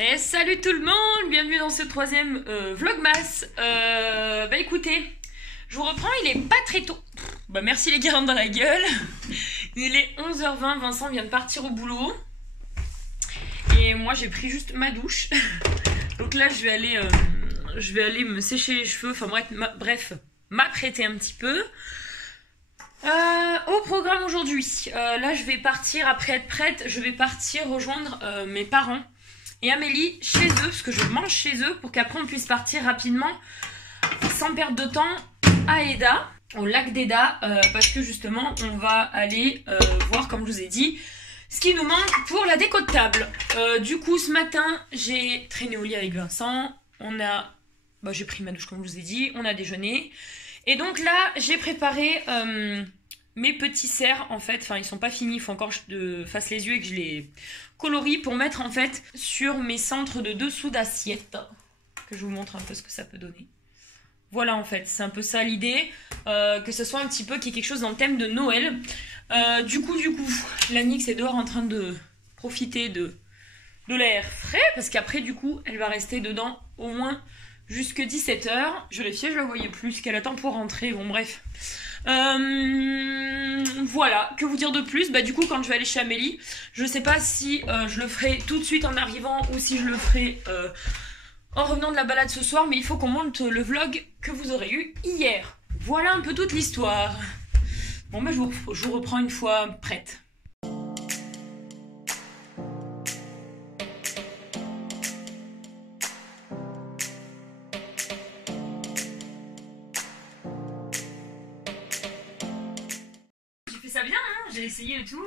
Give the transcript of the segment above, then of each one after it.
Et salut tout le monde, bienvenue dans ce troisième vlogmas. Écoutez, je vous reprends, il est pas très tôt. Merci les guirlandes dans la gueule. Il est 11h20, Vincent vient de partir au boulot. Et moi j'ai pris juste ma douche. Donc là je vais aller me sécher les cheveux, enfin bref, m'apprêter un petit peu. Au programme aujourd'hui, là je vais partir, après être prête, je vais partir rejoindre mes parents et Amélie chez eux, parce que je mange chez eux pour qu'après on puisse partir rapidement, sans perdre de temps, à Eda, au lac d'Eda, parce que justement on va aller voir, comme je vous ai dit, ce qui nous manque pour la déco de table. Du coup ce matin j'ai traîné au lit avec Vincent, j'ai pris ma douche comme je vous ai dit, on a déjeuné. Et donc là, j'ai préparé mes petits cerfs, en fait. Enfin, ils sont pas finis, il faut encore que je fasse les yeux et que je les colorie pour mettre, en fait, sur mes centres de dessous d'assiette. Que je vous montre un peu ce que ça peut donner. Voilà, en fait, c'est un peu ça l'idée. Que ce soit un petit peu qu'il y ait quelque chose dans le thème de Noël. Du coup, la Nix est dehors en train de profiter de l'air frais. Parce qu'après, du coup, elle va rester dedans au moins jusque 17h. Je l'ai fiée, je la voyais plus, qu'elle attend pour rentrer. Bon, bref. Voilà, que vous dire de plus? Du coup, quand je vais aller chez Amélie, je sais pas si je le ferai tout de suite en arrivant ou si je le ferai en revenant de la balade ce soir, mais il faut qu'on monte le vlog que vous aurez eu hier. Voilà un peu toute l'histoire. Bon, je vous reprends une fois prête. Ça bien, hein, j'ai essayé et tout.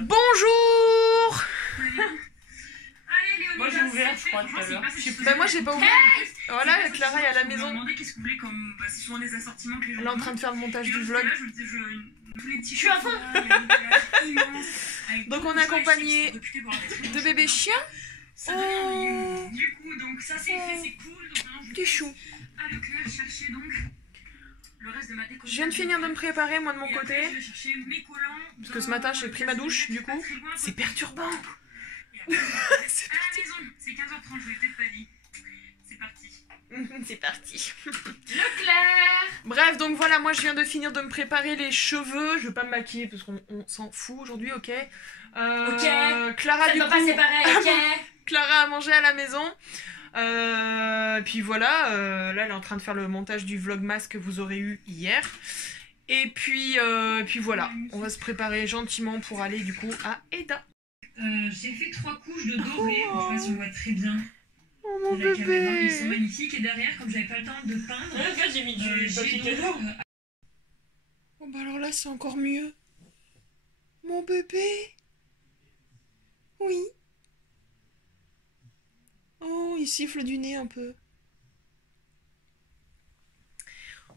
Bonjour. Allez, Léonie, moi j'ai ouvert, je crois, tout à l'heure. Moi j'ai pas ouvert. Voilà, Clara est à la maison. Je me demandais qu'est-ce que vous voulez comme. C'est souvent des assortiments que les gens. Elle est en train de faire le montage du vlog. Je suis à fond. Donc on est accompagné de bébé chien. Oh. Du coup, donc ça c'est fait, c'est cool. Petit chou. À Leclerc chercher donc. Je viens de finir de me préparer moi de mon côté. Parce que ce matin j'ai pris ma douche du coup. C'est perturbant. C'est parti. C'est 15h30, je vous l'ai peut-être pas dit. C'est parti. C'est parti. Leclerc. Bref, donc voilà, moi je viens de finir de me préparer les cheveux. Je vais pas me maquiller parce qu'on s'en fout aujourd'hui, ok. Ok. Clara ça du doit coup. passer pareil, ok. Clara a mangé à la maison. Puis voilà, là elle est en train de faire le montage du vlogmas que vous aurez eu hier. Et puis voilà, on va se préparer gentiment pour aller du coup à Eda. J'ai fait 3 couches de doré, je sais pas si on voit très bien. Oh mon la caméra, ils bébé. sont magnifiques. Et derrière, comme j'avais pas le temps de peindre, j'ai mis du papier. Oh bah alors là c'est encore mieux. Mon bébé. Oui. Oh, il siffle du nez un peu.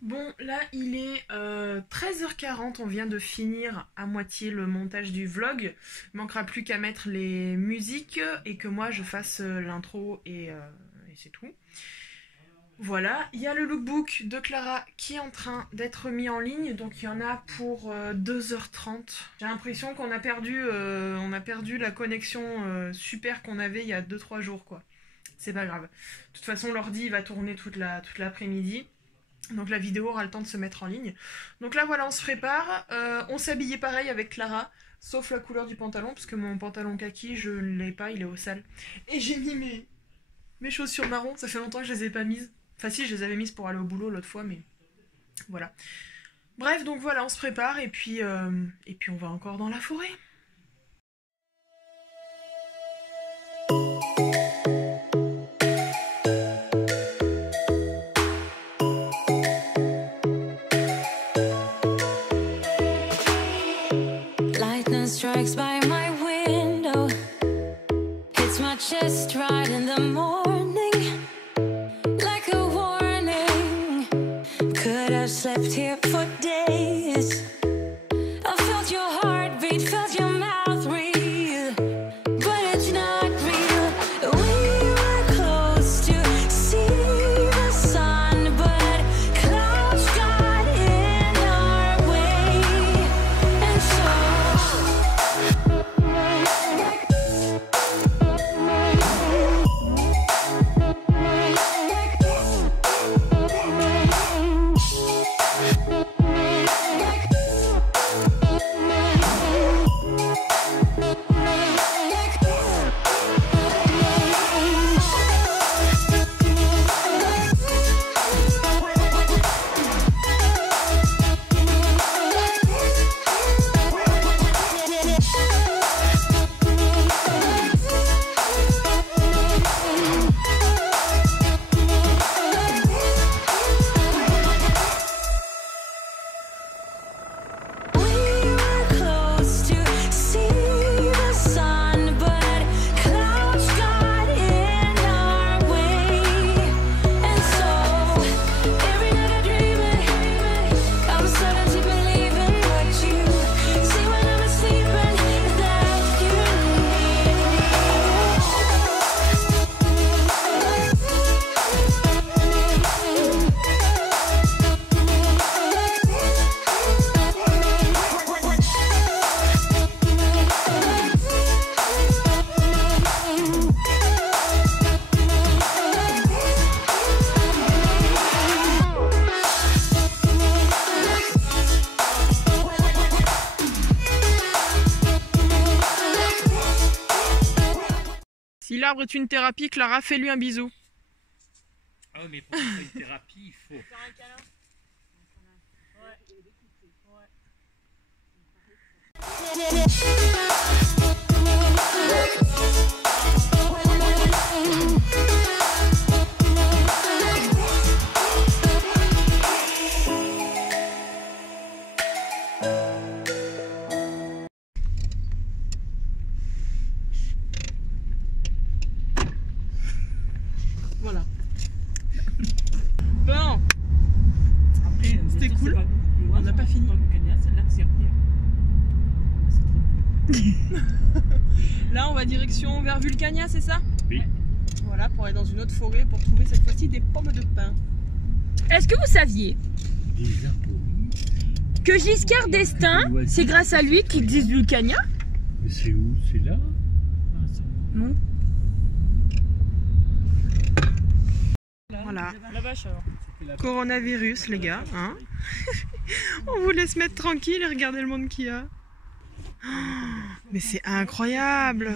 Bon, là, il est 13h40. On vient de finir à moitié le montage du vlog. Il manquera plus qu'à mettre les musiques et que moi, je fasse l'intro et c'est tout. Voilà, il y a le lookbook de Clara qui est en train d'être mis en ligne. Donc, il y en a pour 2h30. J'ai l'impression qu'on a perdu la connexion super qu'on avait il y a 2-3 jours, quoi. C'est pas grave. De toute façon, l'ordi va tourner toute l'après-midi. Donc la vidéo aura le temps de se mettre en ligne. Donc là, voilà, on se prépare. On s'habillait pareil avec Clara, sauf la couleur du pantalon, parce que mon pantalon kaki, je ne l'ai pas, il est au sale. Et j'ai mis mes chaussures marron. Ça fait longtemps que je les ai pas mises. Enfin si, je les avais mises pour aller au boulot l'autre fois, mais voilà. Bref, donc voilà, on se prépare et puis on va encore dans la forêt. Strikes by my window, hits my chest right in the morning, like a warning. Could have slept here for days. I felt your heartbeat, felt your mouth breathe, but it's not real. We were close to see the sun, but clouds got in our way, and so Si l'arbre est une thérapie, Clara, fais-lui un bisou. Ah mais pour faire une thérapie, il faut... Faire un câlin. Voilà. Bon, Après, C'était cool. On n'a pas fini. Là, on va direction vers Vulcania, c'est ça? Oui. Voilà, pour aller dans une autre forêt pour trouver cette fois-ci des pommes de pin. Est-ce que vous saviez Des arbres. que Giscard d'Estaing, c'est grâce à lui qu'existe Vulcania? Mais c'est où? C'est là? Non. Voilà. La vache alors. Coronavirus, les gars. Hein. On vous laisse mettre tranquille et regarder le monde qu'il y a. Oh, mais c'est incroyable.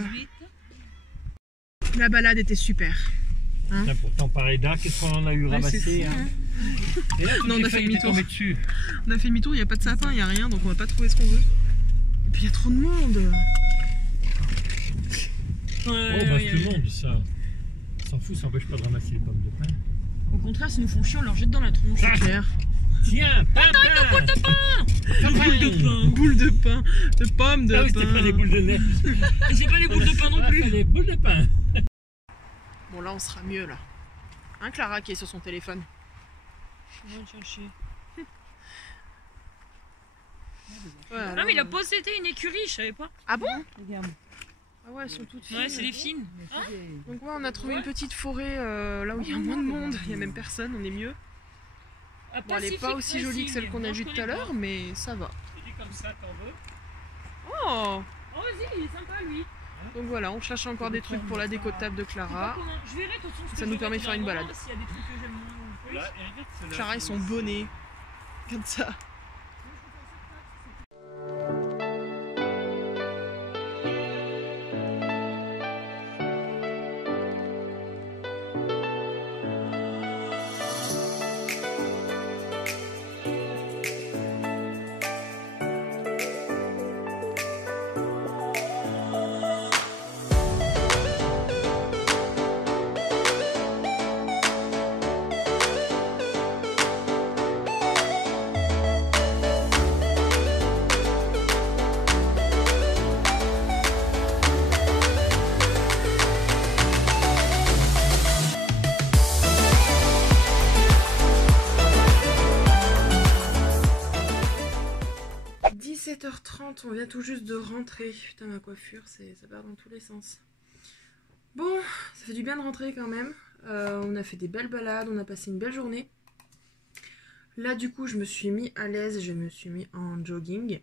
La balade était super. Putain, pourtant pareil d'art, qu'est-ce qu'on en a eu Ouais, ramassé c'est fou, hein. Et là, Non, on a fait demi-tour. dessus. On a fait demi-tour, il n'y a pas de sapin, il n'y a rien, donc on va pas trouver ce qu'on veut. Et puis il y a trop de monde. Oh bah tout le monde ça. On s'en fout, ça n'empêche pas de ramasser les pommes de pin. Au contraire, s'ils nous font chier, on leur jette dans la tronche. Ah, Claire. tiens, pain, Boule de pain. boule de pain. Boule de pain, de pommes de Ah oui, pain. c'était pas des boules de neige. Et c'est pas les boules de pain non plus. Des boules de pain. Bon là on sera mieux là. Hein Clara qui est sur son téléphone. Je vais chercher. Voilà, Ah mais il a possédé une écurie, je savais pas. Ah bon? Regarde. Ah ouais, elles sont toutes fines. Ouais, c'est les fines. Donc ouais, on a trouvé une petite forêt là où il y a moins de monde, il y a même personne, on est mieux. Bon, elle est pas aussi jolie que celle qu'on a vue tout à l'heure, mais ça va. Tu dis comme ça, t'en veux? Oh! Oh vas-y, il est sympa lui. Donc voilà, on cherche encore des trucs pour la déco de table de Clara. Je verrai de toute façon ce que Ça je nous vais permet de mettre faire une dedans, balade. s'il y a des trucs que j'aime moins ou plus. Là, et regarde, celle-là. Clara et son bonnet. Comme ça. On vient tout juste de rentrer. Putain, ma coiffure, ça part dans tous les sens. Bon, ça fait du bien de rentrer quand même. On a fait des belles balades, on a passé une belle journée. Là, du coup, je me suis mis à l'aise, je me suis mis en jogging.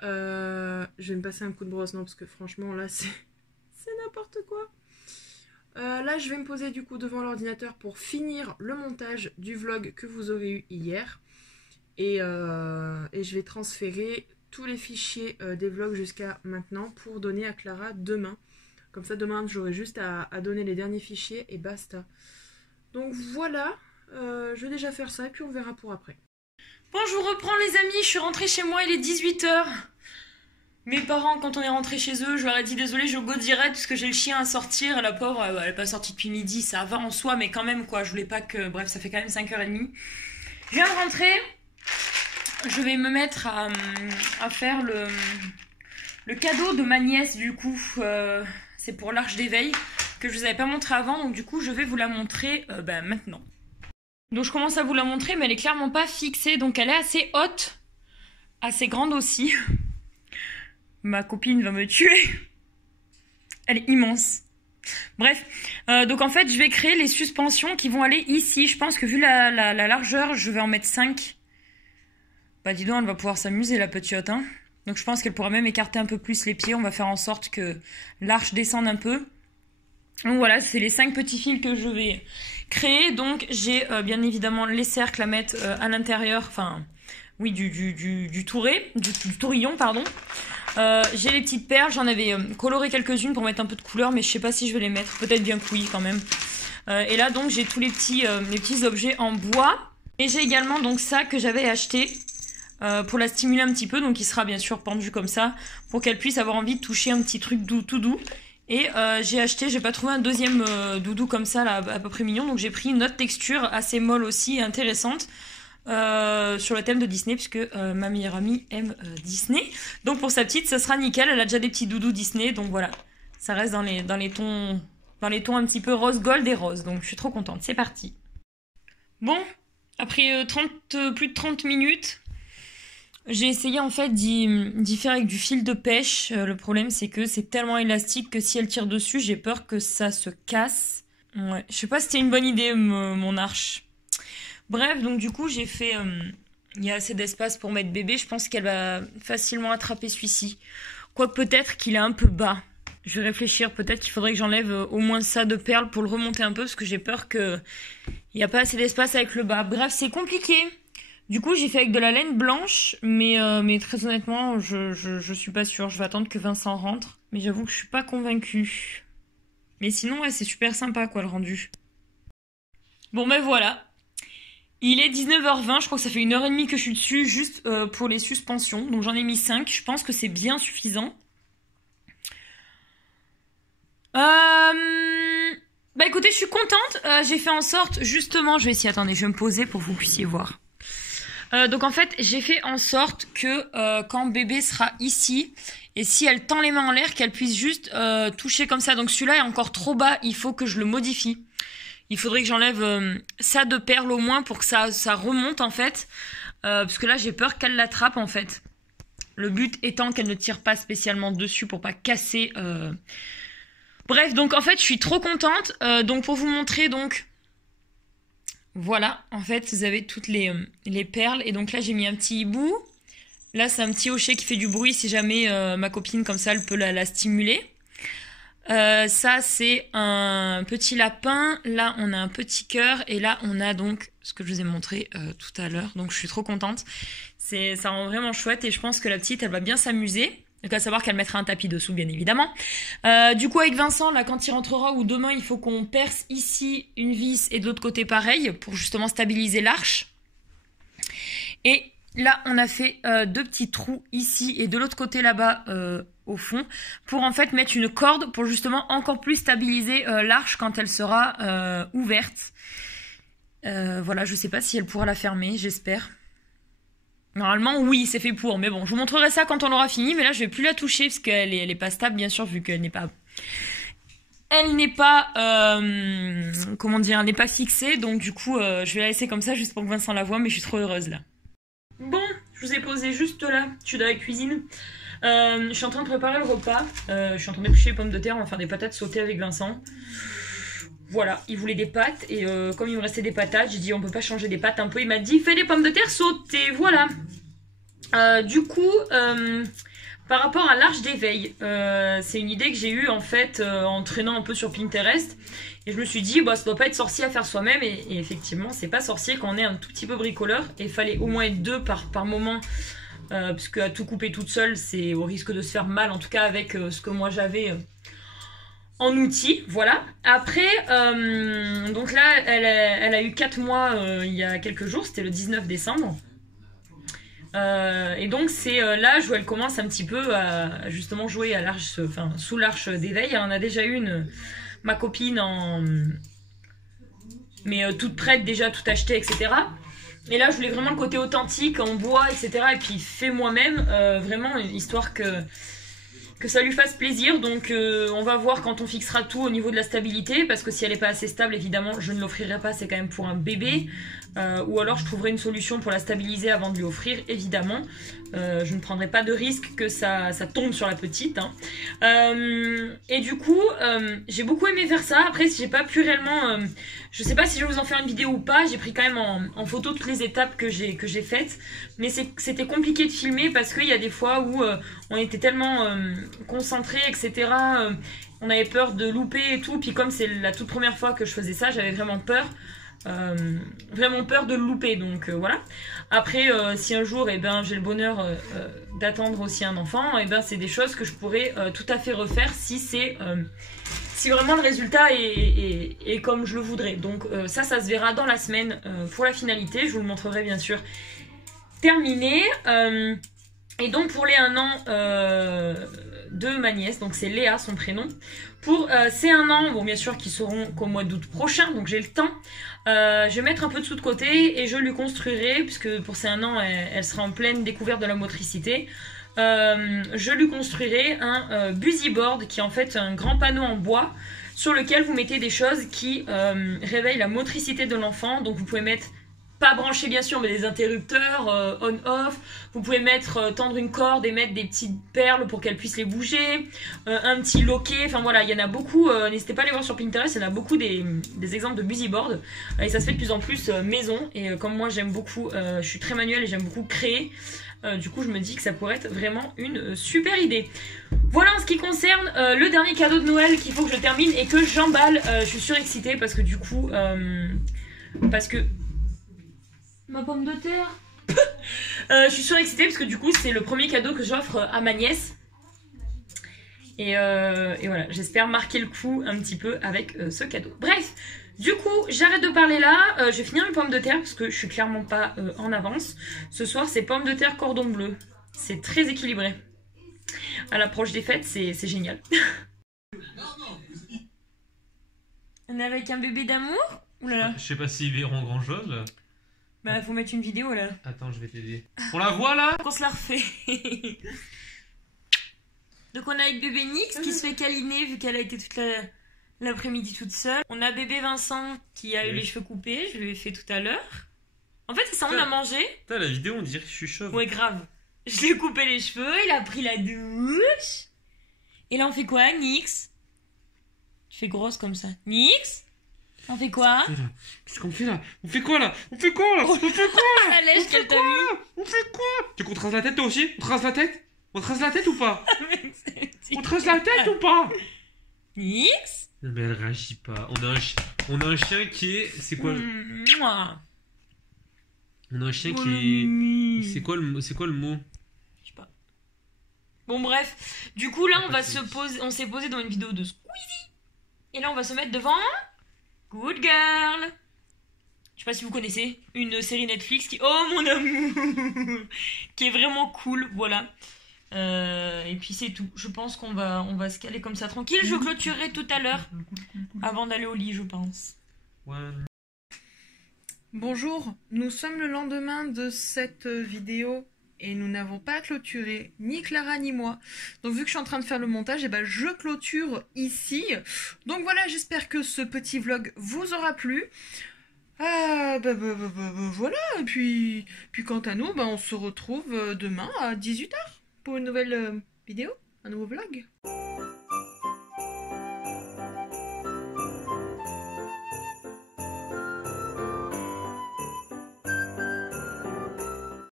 Je vais me passer un coup de brosse, non, parce que franchement, là, c'est n'importe quoi. Là, je vais me poser du coup devant l'ordinateur pour finir le montage du vlog que vous aurez eu hier. Et je vais transférer tous les fichiers des vlogs jusqu'à maintenant pour donner à Clara demain. Comme ça, demain, j'aurai juste à donner les derniers fichiers et basta. Donc voilà, je vais déjà faire ça et puis on verra pour après. Bon, je vous reprends les amis, je suis rentrée chez moi, il est 18 h. Mes parents, quand on est rentré chez eux, je leur ai dit désolé, je go direct parce que j'ai le chien à sortir. La pauvre, elle n'est pas sortie depuis midi, ça va en soi, mais quand même quoi, je voulais pas que... Bref, ça fait quand même 5 h 30. Je viens de rentrer, je vais me mettre à faire le cadeau de ma nièce du coup. C'est pour l'Arche d'éveil que je vous avais pas montré avant, donc du coup je vais vous la montrer maintenant. Donc je commence à vous la montrer, mais elle est clairement pas fixée, donc elle est assez haute, assez grande aussi. Ma copine va me tuer. Elle est immense. Bref, donc en fait je vais créer les suspensions qui vont aller ici. Je pense que vu la largeur, je vais en mettre 5. Bah dis donc, elle va pouvoir s'amuser la petite, hein. Donc je pense qu'elle pourra même écarter un peu plus les pieds. On va faire en sorte que l'arche descende un peu. Donc voilà, c'est les 5 petits fils que je vais créer. Donc j'ai bien évidemment les cercles à mettre à l'intérieur, enfin oui, du touré, du tourillon, pardon. J'ai les petites perles, j'en avais coloré quelques-unes pour mettre un peu de couleur, mais je sais pas si je vais les mettre, peut-être bien que oui quand même. Et là donc j'ai tous les petits objets en bois. Et j'ai également donc ça que j'avais acheté pour la stimuler un petit peu, donc il sera bien sûr pendu comme ça, pour qu'elle puisse avoir envie de toucher un petit truc tout doux. Et j'ai pas trouvé un deuxième doudou comme ça là, à peu près mignon, donc j'ai pris une autre texture assez molle aussi et intéressante. Sur le thème de Disney, puisque ma meilleure amie aime Disney, donc pour sa petite ça sera nickel. Elle a déjà des petits doudous Disney, donc voilà, ça reste dans les tons un petit peu rose gold et rose, donc je suis trop contente. C'est parti. Bon, après plus de 30 minutes, j'ai essayé en fait d'y faire avec du fil de pêche. Le problème c'est que c'est tellement élastique que si elle tire dessus, j'ai peur que ça se casse. Ouais, je sais pas si c'était une bonne idée mon arche. Bref, donc du coup, j'ai fait... il y a assez d'espace pour mettre bébé. Je pense qu'elle va facilement attraper celui-ci. Quoique peut-être qu'il est un peu bas. Je vais réfléchir. Peut-être qu'il faudrait que j'enlève au moins ça de perles pour le remonter un peu. Parce que j'ai peur qu'il n'y a pas assez d'espace avec le bas. Bref, c'est compliqué. Du coup, j'ai fait avec de la laine blanche. Mais très honnêtement, je suis pas sûre. Je vais attendre que Vincent rentre. Mais j'avoue que je suis pas convaincue. Mais sinon, ouais, c'est super sympa quoi le rendu. Bon ben voilà. Il est 19h20, je crois que ça fait 1h30 que je suis dessus, juste pour les suspensions. Donc j'en ai mis 5, je pense que c'est bien suffisant. Bah écoutez, je suis contente. J'ai fait en sorte, justement, je vais essayer, attendez, je vais me poser pour que vous puissiez voir. Donc en fait, j'ai fait en sorte que quand bébé sera ici, et si elle tend les mains en l'air, qu'elle puisse juste toucher comme ça. Donc celui-là est encore trop bas, il faut que je le modifie. Il faudrait que j'enlève ça de perles au moins pour que ça remonte en fait. Parce que là j'ai peur qu'elle l'attrape en fait. Le but étant qu'elle ne tire pas spécialement dessus pour pas casser. Bref, donc en fait je suis trop contente. Donc pour vous montrer donc. Voilà, en fait vous avez toutes les perles. Et donc là j'ai mis un petit hibou. Là c'est un petit hochet qui fait du bruit si jamais ma copine comme ça elle peut la stimuler. Ça c'est un petit lapin, là on a un petit cœur et là on a donc ce que je vous ai montré tout à l'heure, donc je suis trop contente, ça rend vraiment chouette et je pense que la petite elle va bien s'amuser, donc à savoir qu'elle mettra un tapis dessous bien évidemment. Du coup avec Vincent là quand il rentrera ou demain il faut qu'on perce ici une vis et de l'autre côté pareil pour justement stabiliser l'arche. Et là on a fait 2 petits trous ici et de l'autre côté là-bas au fond pour en fait mettre une corde pour justement encore plus stabiliser l'arche quand elle sera ouverte. Voilà, je sais pas si elle pourra la fermer, j'espère. Normalement oui c'est fait pour, mais bon je vous montrerai ça quand on l'aura fini, mais là je vais plus la toucher parce qu'elle est pas stable bien sûr vu qu'elle n'est pas... Elle n'est pas, comment dire, elle n'est pas fixée, donc du coup je vais la laisser comme ça juste pour que Vincent la voie, mais je suis trop heureuse là. Bon, je vous ai posé juste là, je suis dans la cuisine. Je suis en train de préparer le repas. Je suis en train d'éplucher les pommes de terre. On va faire des patates sautées avec Vincent. Voilà, il voulait des pâtes. Et comme il me restait des patates, j'ai dit on peut pas changer des pâtes un peu. Il m'a dit fais des pommes de terre sautées. Voilà. Du coup, par rapport à l'arche d'éveil, c'est une idée que j'ai eue en fait en traînant un peu sur Pinterest. Et je me suis dit, bah, ça doit pas être sorcier à faire soi-même. Et effectivement, c'est pas sorcier quand on est un tout petit peu bricoleur. Et il fallait au moins être 2 par moment. Parce qu'à tout couper toute seule, c'est au risque de se faire mal. En tout cas, avec ce que moi j'avais en outils. Voilà. Après, donc là, elle a eu 4 mois il y a quelques jours. C'était le 19 décembre. Et donc c'est l'âge où elle commence un petit peu à justement jouer à l'arche, enfin sous l'arche d'éveil. Elle en a déjà une, ma copine, mais toute prête déjà, tout acheté, etc. Et là je voulais vraiment le côté authentique, en bois, etc. Et puis fait moi-même, vraiment histoire que ça lui fasse plaisir. Donc on va voir quand on fixera tout au niveau de la stabilité, parce que si elle n'est pas assez stable, évidemment je ne l'offrirai pas, c'est quand même pour un bébé. Ou alors je trouverai une solution pour la stabiliser avant de lui offrir, évidemment. Je ne prendrai pas de risque que ça tombe sur la petite, hein. Et du coup j'ai beaucoup aimé faire ça. Après j'ai pas pu réellement je sais pas si je vais vous en faire une vidéo ou pas. J'ai pris quand même en photo toutes les étapes que j'ai faites, mais c'était compliqué de filmer parce qu'il y a des fois où on était tellement concentrés, etc. On avait peur de louper et tout, puis comme c'est la toute première fois que je faisais ça, j'avais vraiment peur vraiment peur de le louper, donc voilà. Après, si un jour j'ai le bonheur d'attendre aussi un enfant, c'est des choses que je pourrais tout à fait refaire si vraiment le résultat est comme je le voudrais. Donc ça se verra dans la semaine pour la finalité, je vous le montrerai bien sûr terminé. Et donc pour les 1 an de ma nièce, donc c'est Léa son prénom, pour ces 1 an, bon bien sûr qu'ils seront qu'au mois d'août prochain, donc j'ai le temps, je vais mettre un peu de sous de côté et je lui construirai, puisque pour ces 1 an elle sera en pleine découverte de la motricité, je lui construirai un busy board qui est en fait un grand panneau en bois sur lequel vous mettez des choses qui réveillent la motricité de l'enfant. Donc vous pouvez mettre, pas brancher bien sûr, mais des interrupteurs on-off. Vous pouvez mettre, tendre une corde et mettre des petites perles pour qu'elle puisse les bouger. Un petit loquet, enfin voilà, il y en a beaucoup. N'hésitez pas à aller voir sur Pinterest, il y en a beaucoup des exemples de busy board. Et ça se fait de plus en plus maison. Et comme moi j'aime beaucoup, je suis très manuelle et j'aime beaucoup créer. Du coup je me dis que ça pourrait être vraiment une super idée. Voilà en ce qui concerne le dernier cadeau de Noël qu'il faut que je termine et que j'emballe. Je suis surexcitée parce que du coup... Ma pomme de terre. Je suis surexcitée parce que du coup c'est le premier cadeau que j'offre à ma nièce. Et voilà, j'espère marquer le coup un petit peu avec ce cadeau. Bref, du coup j'arrête de parler là. Je vais finir mes pommes de terre parce que je suis clairement pas en avance. Ce soir c'est pommes de terre cordon bleu. C'est très équilibré. À l'approche des fêtes, c'est génial. On est avec un bébé d'amour. Oulala. Je sais pas s'ils verront grand chose. Bah faut mettre une vidéo là. Attends, je vais t'aider. On la voit là? On se la refait. Donc on a avec bébé Nix qui se fait câliner vu qu'elle a été toute l'après-midi toute seule. On a bébé Vincent qui a eu les cheveux coupés, je lui ai fait tout à l'heure. En fait c'est ça, on a mangé. Putain, la vidéo on dirait que je suis chauve. Ouais grave. Je lui ai coupé les cheveux, il a pris la douche. Et là on fait quoi, Nix? Tu fais grosse comme ça. Nix? On fait quoi? Qu'est-ce qu'on fait là? On fait quoi là? On fait quoi là? On fait quoi là? La lèche qu'elle t'a mis. On fait quoi? Tu veux qu'on trace la tête toi aussi? On trace la tête? On trace la tête ou pas? On trace la tête ou pas? Nix? Non mais elle réagit pas. On a un chien qui est... C'est quoi On a un chien qui est... C'est quoi le mot? Je sais pas. Bon bref. Du coup là on s'est posé dans une vidéo de Squeezie. Et là on va se mettre devant... Good Girl. Je sais pas si vous connaissez, une série Netflix qui... Oh mon amour. Qui est vraiment cool, voilà. Et puis c'est tout. Je pense qu'on va se caler comme ça tranquille. Je clôturerai tout à l'heure avant d'aller au lit, je pense. Bonjour, nous sommes le lendemain de cette vidéo et nous n'avons pas clôturé, ni Clara ni moi. Donc vu que je suis en train de faire le montage, je clôture ici. Donc voilà, j'espère que ce petit vlog vous aura plu. Voilà, et puis quant à nous, on se retrouve demain à 18 h pour une nouvelle vidéo, un nouveau vlog.